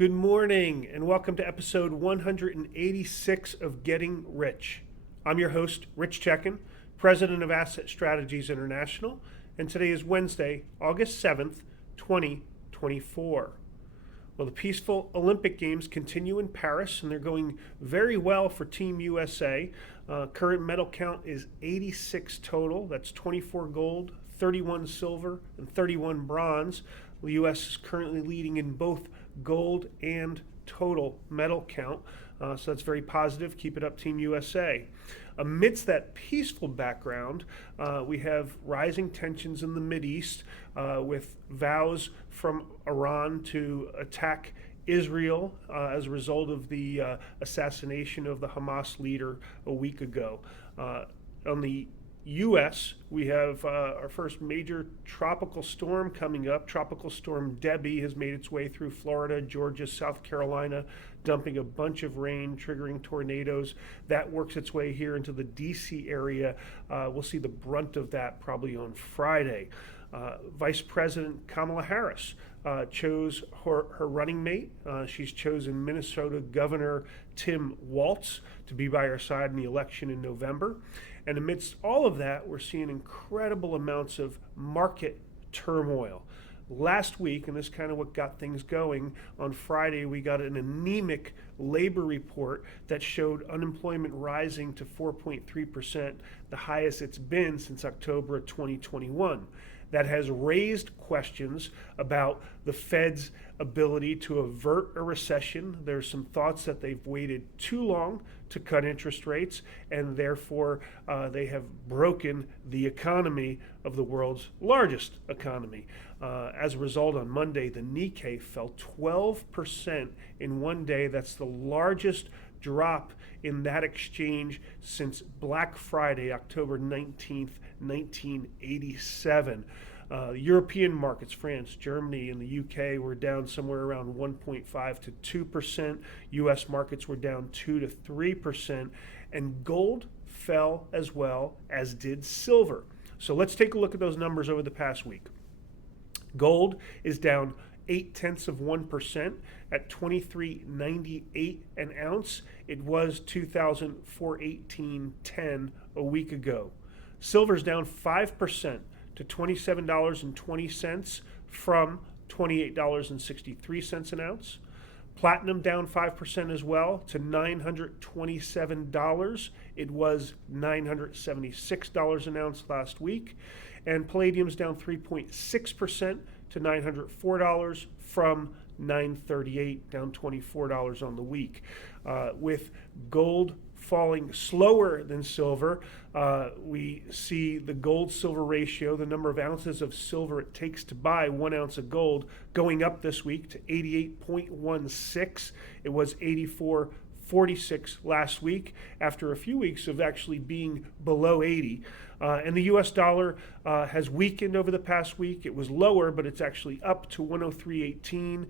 Good morning, and welcome to episode 186 of Getting Rich. I'm your host, Rich Checkan, president of Asset Strategies International, and today is Wednesday, August 7th, 2024. Well, the peaceful Olympic Games continue in Paris, and they're going very well for Team USA. Current medal count is 86 total. That's 24 gold, 31 silver, and 31 bronze. The U.S. is currently leading in both gold and total medal count, so that's very positive. Keep it up, Team USA. Amidst that peaceful background, we have rising tensions in the Mideast with vows from Iran to attack Israel as a result of the assassination of the Hamas leader a week ago. On the U.S., we have our first major tropical storm coming up. Tropical Storm Debbie has made its way through Florida, Georgia, South Carolina, dumping a bunch of rain, triggering tornadoes. That works its way here into the D.C. area. We'll see the brunt of that probably on Friday. Vice President Kamala Harris chose her running mate. She's chosen Minnesota Governor Tim Walz to be by her side in the election in November. And amidst all of that, we're seeing incredible amounts of market turmoil. Last week, and this is kind of what got things going, on Friday we got an anemic labor report that showed unemployment rising to 4.3%, the highest it's been since October of 2021. That has raised questions about the Fed's ability to avert a recession. There's some thoughts that they've waited too long to cut interest rates, and therefore they have broken the economy of the world's largest economy. As a result, on Monday, the Nikkei fell 12% in one day. That's the largest drop in that exchange since Black Friday, October 19th, 1987. European markets, France, Germany, and the UK were down somewhere around 1.5 to 2%. US markets were down 2 to 3%. And gold fell as well, as did silver. So let's take a look at those numbers over the past week. Gold is down 0.8% at $23.98 an ounce. It was $2,418.10 a week ago. Silver's down 5% to $27.20 from $28.63 an ounce. Platinum down 5% as well to $927. It was $976 an ounce last week. And palladium's down 3.6% to $904 from $938, down $24 on the week. With gold falling slower than silver, we see the gold-silver ratio, the number of ounces of silver it takes to buy 1 ounce of gold, going up this week to 88.16. It was 84.46 last week after a few weeks of actually being below 80. And the U.S. dollar has weakened over the past week. It was lower, but it's actually up to 103.18.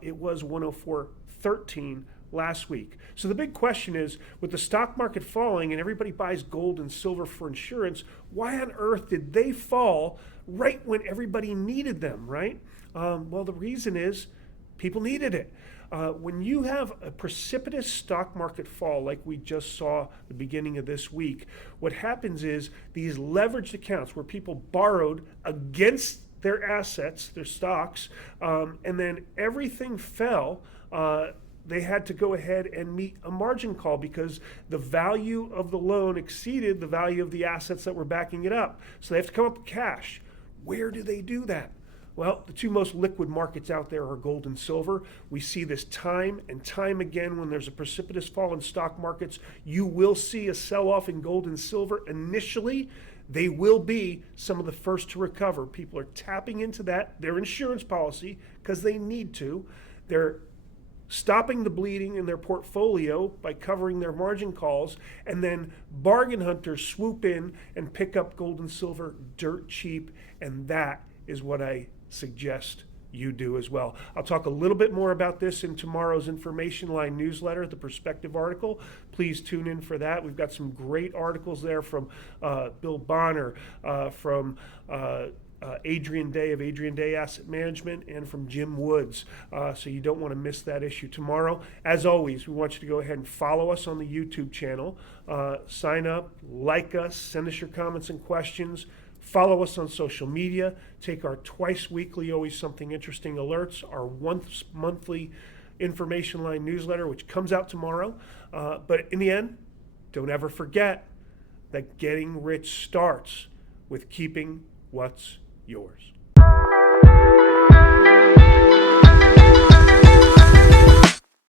It was 104.13 last week. So the big question is, with the stock market falling and everybody buys gold and silver for insurance, why on earth did they fall right when everybody needed them, right? Well, the reason is people needed it. When you have a precipitous stock market fall like we just saw the beginning of this week, what happens is these leveraged accounts where people borrowed against their assets, their stocks, and then everything fell, they had to go ahead and meet a margin call because the value of the loan exceeded the value of the assets that were backing it up. So they have to come up with cash. Where do they do that? Well, the two most liquid markets out there are gold and silver. We see this time and time again when there's a precipitous fall in stock markets. You will see a sell-off in gold and silver. Initially, they will be some of the first to recover. People are tapping into that, their insurance policy, because they need to. They're stopping the bleeding in their portfolio by covering their margin calls, and then bargain hunters swoop in and pick up gold and silver dirt cheap, and that is what I suggest you do as well. I'll talk a little bit more about this in tomorrow's Information Line newsletter, the Perspective article. Please tune in for that. We've got some great articles there from Bill Bonner, from Adrian Day of Adrian Day Asset Management and from Jim Woods. So you don't want to miss that issue tomorrow. As always, we want you to go ahead and follow us on the YouTube channel. Sign up, like us, send us your comments and questions. Follow us on social media. Take our twice weekly, always something interesting alerts, our once monthly information line newsletter, which comes out tomorrow. But in the end, don't ever forget that getting rich starts with keeping what's yours.